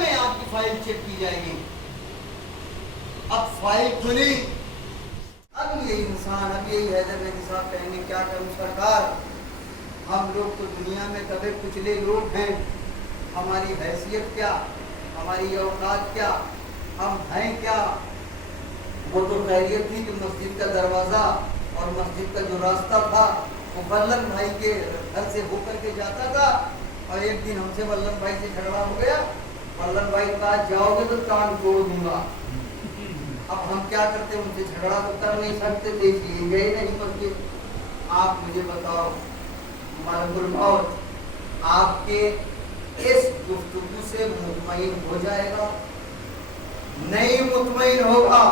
میں آپ کی فائل چیک کی جائے گی. اب فائل کھلی, اب یہ انسان, اب یہی حیدر مہدی صاحب کہیں گے کیا کروں سرکار, ہم لوگ تو دنیا میں کبھی کچلے لوگ ہیں, ہماری حیثیت کیا, ہماری اوقات کیا, ہم ہیں کیا. وہ تو خیریت تھی کہ مسجد کا دروازہ اور مسجد کا جو راستہ تھا وہ ولن بھائی کے گھر سے ہو کر کے جاتا تھا, اور ایک دن ہم سے ولن بھائی سے جھگڑا ہو گیا, ولن بھائی کہا جاؤ گے تو کان توڑ دوں گا. اب ہم کیا کرتے, ان سے جھگڑا تو کر نہیں سکتے تھے, اس لیے گئے نہیں مسجد. آپ مجھے بتاؤ ملک الموت آپ کے اس گفتگو سے مطمئن ہو جائے گا؟ نہیں مطمئن ہوگا.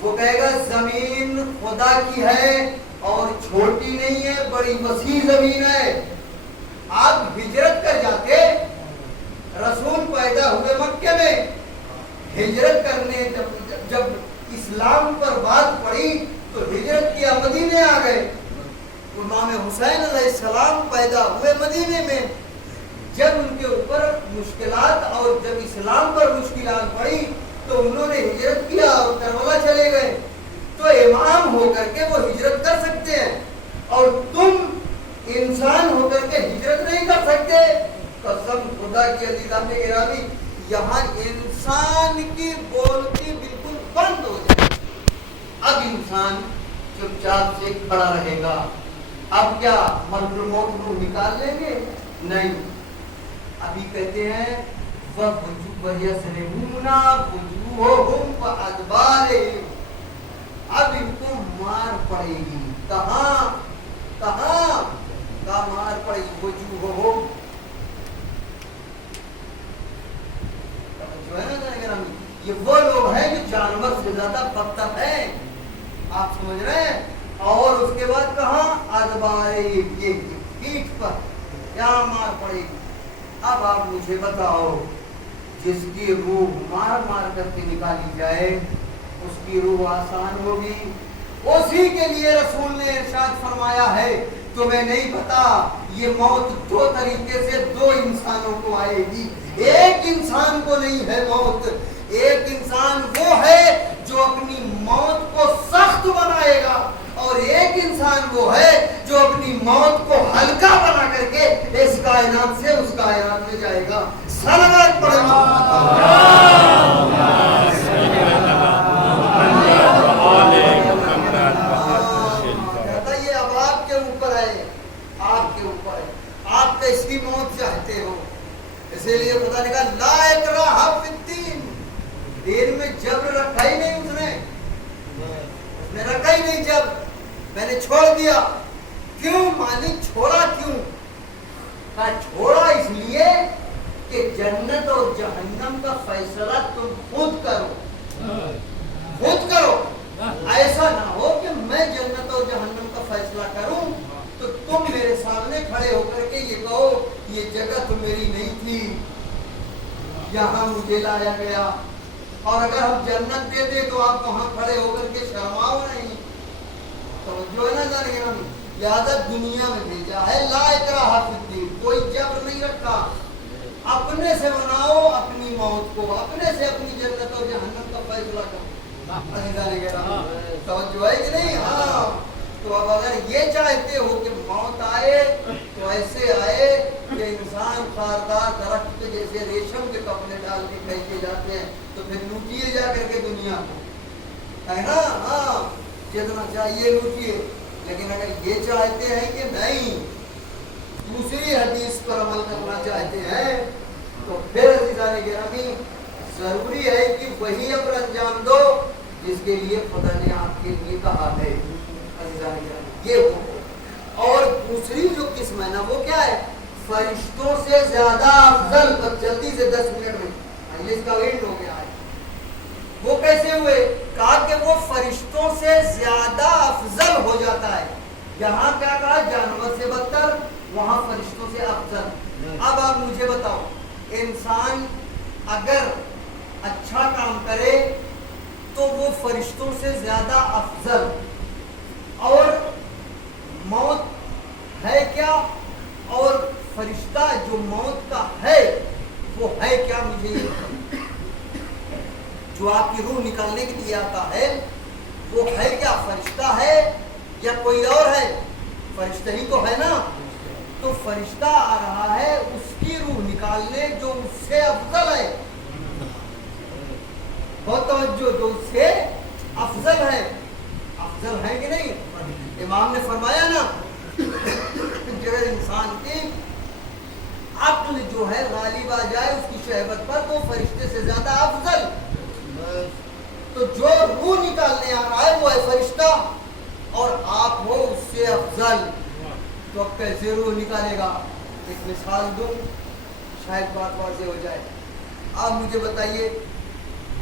وہ کہے گا زمین خدا کی ہے اور چھوٹی نہیں ہے, بڑی وسیع زمین ہے. آپ ہجرت کر جاتے, رسول پیدا ہوئے مکے میں, ہجرت کرنے جب اسلام پر بات پڑی تو ہجرت کیا, مدینے آ گئے. امام حسین علیہ السلام پیدا ہوئے مدینے میں, جب ان کے اوپر مشکلات اور جب اسلام پر مشکلات پڑی تو انہوں نے ہجرت کیا اور کربلا چلے گئے. تو امام ہو کر کے وہ ہجرت کر سکتے ہیں, اور تم انسان ہو کر کے ہجرت نہیں کر سکتے. قسم خدا کی عزیزان گرامی, یہاں انسان کی بولتی بالکل بند ہو جائے. اب انسان چپ چاپ سے کھڑا رہے گا. اب کیا ملک الموت کو نکال لیں گے؟ نہیں. ابھی کہتے ہیں وَيَسْرِبُونَ وُجُوهُمْ وَأَدْبَارِهِمْ, اب ان کو مار پڑے گی. کہاں کہاں مار پڑے گی؟ وجوہہم, جو ہے نا یہ وہ لوگ ہیں جو جانور سے زیادہ بدتر ہیں, آپ سمجھ رہے ہیں. اور اس کے بعد کہاں؟ ادبارہم, یہ پیٹھ پر کیا مار پڑے گی. اب آپ مجھے بتاؤ, جس کی روح مار مار کر کے نکالی جائے اس کی روح آسان ہوگی؟ اسی کے لیے رسول نے ارشاد فرمایا ہے تمہیں نہیں پتا یہ موت دو طریقے سے دو انسانوں کو آئے گی. ایک انسان کو نہیں ہے موت, ایک انسان وہ ہے جو اپنی موت کو سخت بنائے گا, اور ایک انسان وہ ہے جو اپنی موت کو ہلکا بنا کر کے اس کائنات سے اس کائنات میں جائے گا. صلوات پڑھیں. یہ اب آپ کے اوپر ہے, آپ کے اوپر ہے, آپ کیسی موت چاہتے ہو. اسی لیے خدا نے کہا لا اکراہ فی الدین, دین میں جبر رکھا ہی نہیں, اس نے رکھا ہی نہیں جب, میں نے چھوڑ دیا. کیوں مالک چھوڑا کیوں؟ کہا چھوڑا اس لیے کہ جنت اور جہنم کا فیصلہ تم خود کرو, خود کرو. ایسا نہ ہو کہ میں جنت اور جہنم کا فیصلہ کروں تو تم میرے سامنے کھڑے ہو کر کے یہ کہو یہ جگہ تو میری نہیں تھی, یہاں مجھے لایا گیا. اور اگر ہم جنت دے دیں تو آپ وہاں کھڑے ہو کر کے شرماؤ نہیں. تو جو ہے نا جانے ہم لہذا دنیا میں بھیجا ہے لا اکراہ فی الدین, کوئی جبر نہیں رکھا. اپنے سے بناؤ اپنی موت کو, اپنے سے اپنی جنت اور جہنم کا فیصلہ کرو. توجہ ہے کہ نہیں؟ ہاں. تو اب اگر یہ چاہتے ہو کہ موت آئے تو ایسے آئے کہ انسان خاردار درخت پہ جیسے ریشم کے کپڑے ڈال کے پھینکے جاتے ہیں تو پھر لوٹیے جا کر کے دنیا کو, ہے نا. ہاں جتنا چاہیے لوٹیے. لیکن اگر یہ چاہتے ہیں کہ نہیں دوسری حدیث پر عمل کرنا چاہتے ہیں تو پھر عزیزان گرامی ضروری ہے کہ وہی امر انجام دو جس کے لیے خدا نے آپ کے لیے کہا ہے. عزیزان گرامی یہ وہ, اور دوسری جو قسم ہے نا وہ کیا ہے؟ فرشتوں سے زیادہ افضل. بس جلدی سے 10 منٹ میں اس کا ویٹ ہو گیا ہے. وہ کیسے ہوئے؟ کہا کہ وہ فرشتوں سے زیادہ افضل ہو جاتا ہے. یہاں کیا کہا؟ جانور سے بدتر, وہاں فرشتوں سے افضل. اب آپ مجھے بتاؤ, انسان اگر اچھا کام کرے تو وہ فرشتوں سے زیادہ افضل, اور موت ہے کیا؟ اور فرشتہ جو موت کا ہے وہ ہے کیا مجھے یہ جو آپ کی روح نکالنے کے لیے آتا ہے؟ وہ ہے کیا؟ فرشتہ ہے یا کوئی اور ہے؟ فرشتہ ہی تو ہے نا. تو فرشتہ آ رہا ہے اس کی روح نکالنے جو اس سے افضل ہے. بہت توجہ، جو اس سے افضل ہے. افضل ہے کہ نہیں؟ امام نے فرمایا نا جو انسان کی عقل جو ہے غالب آ جائے اس کی شہوت پر تو فرشتے سے زیادہ افضل. تو جو روح نکالنے آ رہا ہے وہ ہے فرشتہ اور آپ ہو اس سے افضل. تو اب کیسے روح نکالے گا؟ ایک مثال دوں شاید بات واضح ہو جائے. آپ مجھے بتائیے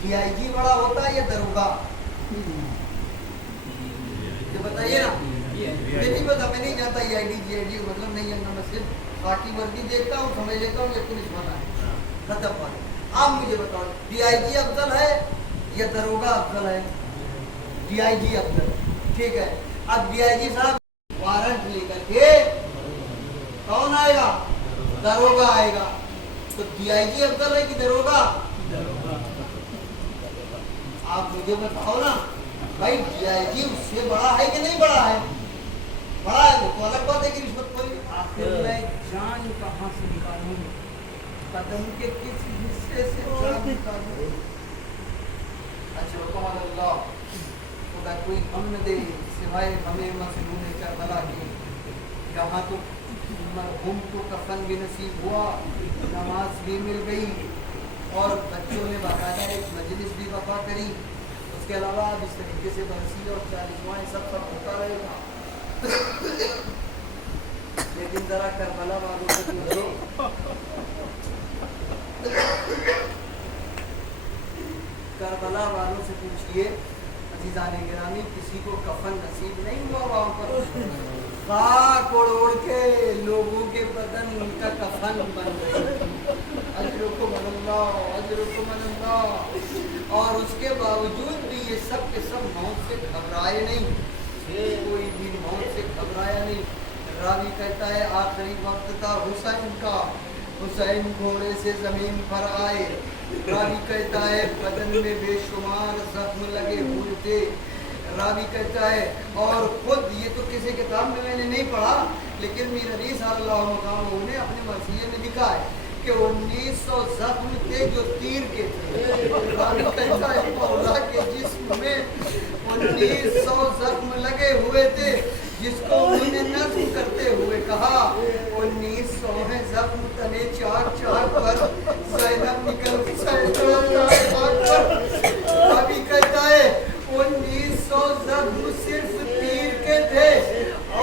ڈی آئی جی بڑا ہوتا ہے یا دروگا؟ یہ بتائیے نا. مجھے نہیں پتا، میں نہیں جانتا ای I D G I D مطلب نہیں جانتا. میں صرف خاکی وردی دیکھتا ہوں سمجھ لیتا ہوں یہ پولیس والا ہے ختم بات. آپ مجھے بتاؤ ڈی آئی جی افضل ہے یا دروگا افضل ہے؟ ڈی آئی جی افضل. ٹھیک ہے. اب ڈی آئی جی صاحب وارنٹ لے کر کے کون آئے گا؟ دروگا آئے گا. تو ڈی آئی جی افضل ہے کہ دروگا؟ آپ مجھے بتاؤ نا بھائی ڈی آئی جی اس سے بڑا ہے کہ نہیں بڑا ہے؟ بڑا ہے. وہ تو الگ بات ہے کہ رشوت کوئی. آخر میں جان کہاں سے نکالوں؟ قدم کے کس حصے سے جان نکالوں؟ اچھا رحمہ اللہ خدا کوئی غم نہ دے سوائے ہمیں مظلوم کربلا کے. یہاں تو مرحوم کو کفن بھی نصیب ہوا، نماز بھی مل گئی اور بچوں نے باقاعدہ ایک مجلس بھی وفا کری. اس کے علاوہ اب اس طریقے سے برسی اور 40واں سب ہوتا رہے گا. لیکن ذرا کربلا والوں سے پوچھو، کربلا والوں سے پوچھئے عزیزان گرامی کسی کو کفن نصیب نہیں ہوا وہاں پر؟ خاک اڑ کے لوگوں کے بدن ان کا کفن بن گئے. اجرکم اللہ اجرکم اللہ. اور اس کے باوجود بھی یہ سب کے سب موت سے گھبرائے نہیں. کوئی بھی موت سے گھبرایا نہیں. راوی کہتا ہے آخری وقت تھا حسین کا، حسین گھوڑے سے زمین پر آئے. راوی کہتا ہے بدن میں بے شمار زخم لگے ہوئے تھے. راوی کہتا ہے اور خود یہ تو کسی کتاب میں نے نہیں پڑھا لیکن میر علی صلی اللہ علیہ وسلم نے اپنے مرثیے میں لکھا ہے کہ 1900 زخم تھے جو تیر کے تھے. راوی کہتا ہے مولا کے جسم میں 1900 زخم لگے ہوئے تھے جس کو انہوں نے نظم کرتے ہوئے کہا 1900 ہے زخم تنے چاک چاک پر زینب نکل چاک پر. راوی کہتا ہے 1900 زخم صرف تیر کے تھے.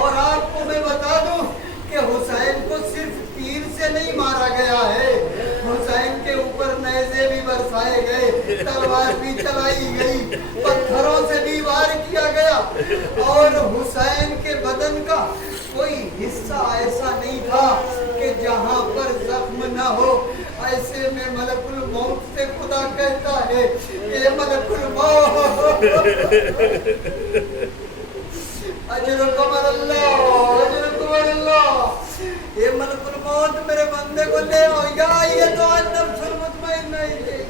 اور آپ کو میں بتا دوں کہ حسین کو صرف تیر سے نہیں مارا گیا ہے، حسین کے اوپر نیزے بھی برسائے گئے، تلوار بھی چلائی گئی، پتھروں سے بھی وار کیا گیا. اور حسین کے بدن کا کوئی حصہ ایسا نہیں تھا کہ جہاں پر زخم نہ ہو. ایسے میں ملک الموت سے خدا کہتا ہے اے ملک الموت اجرکم اللہ اجرکم اللہ. اے ملک الموت میرے بندے کو لے آؤ. یا یہ تو النفس المطمئنہ ہے.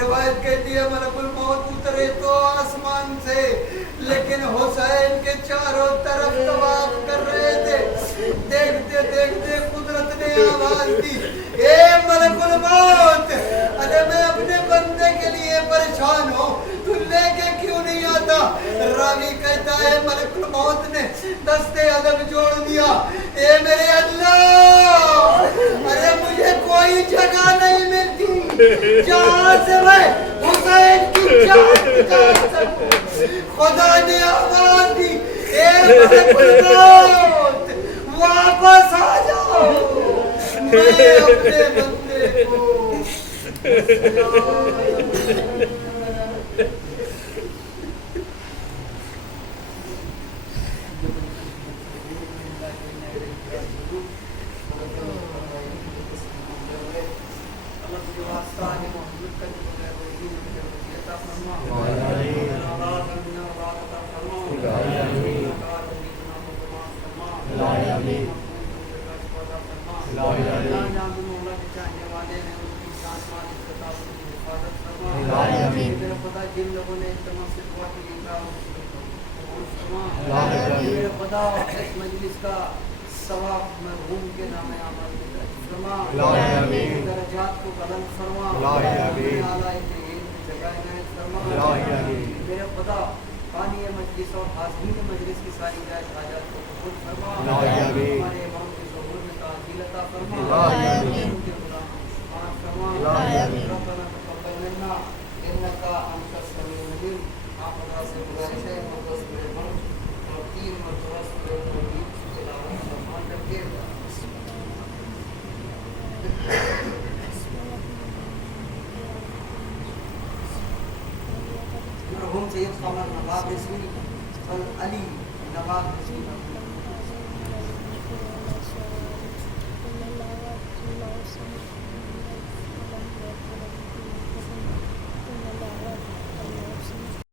روایت کہتی ہے ملک الموت اترے تو آسمان سے لیکن حسین کے چاروں طرف طواف کر رہے تھے. دیکھتے دیکھتے قدرت نے آواز دی اے ملک الموت ارے میں اپنے بندے کے لیے پریشان ہوں تو لے کے کیوں نہیں آتا؟ راوی کہتا ہے ملک الموت نے دستے ادب جوڑ دیا اے میرے اللہ ارے مجھے کوئی جگہ نہیں ملتی جہاں سے میں حسین کی جان نکال سکوں. خدا نے آواز دی اے ملک الموت واپس آ جاؤ. میں اپنے بندے کو لا جہاں بھی مولا کے چاہنے والے ہیں ان کی جان مال عزت آبرو کی حفاظت فرما الہی آمین۔ میرا خدا جن لوگوں نے اجتماع سے دعا کے لیے کہا قبول فرما الہی آمین۔ میرا خدا اس مجلس کا ثواب مرحوم کے نام اعمال میں درج فرما الہی آمین۔ درجات کو بلند فرما الہی آمین۔ اعلیٰ جگہ عنایت فرما الہی آمین۔ میرا خدا بانی مجلس اور حاضرین مجلس کی ساری جائز حاجات کو قبول فرما الہی آمین۔ ہمارے امام کے ظہور میں تعجیل عطا فرما الہی آمین۔ ان کے غلام شفاعت فرما الہی آمین۔ ربنا تقبل منا انک انت السمیع العلیم۔ آپ خدا سے گزارش ہے مقدس رحمان اور 3 مرتبہ سورہ توحید کی تلاوت فرما کر کے مرحوم سید قمر نواب رضوی علی نواب رضوی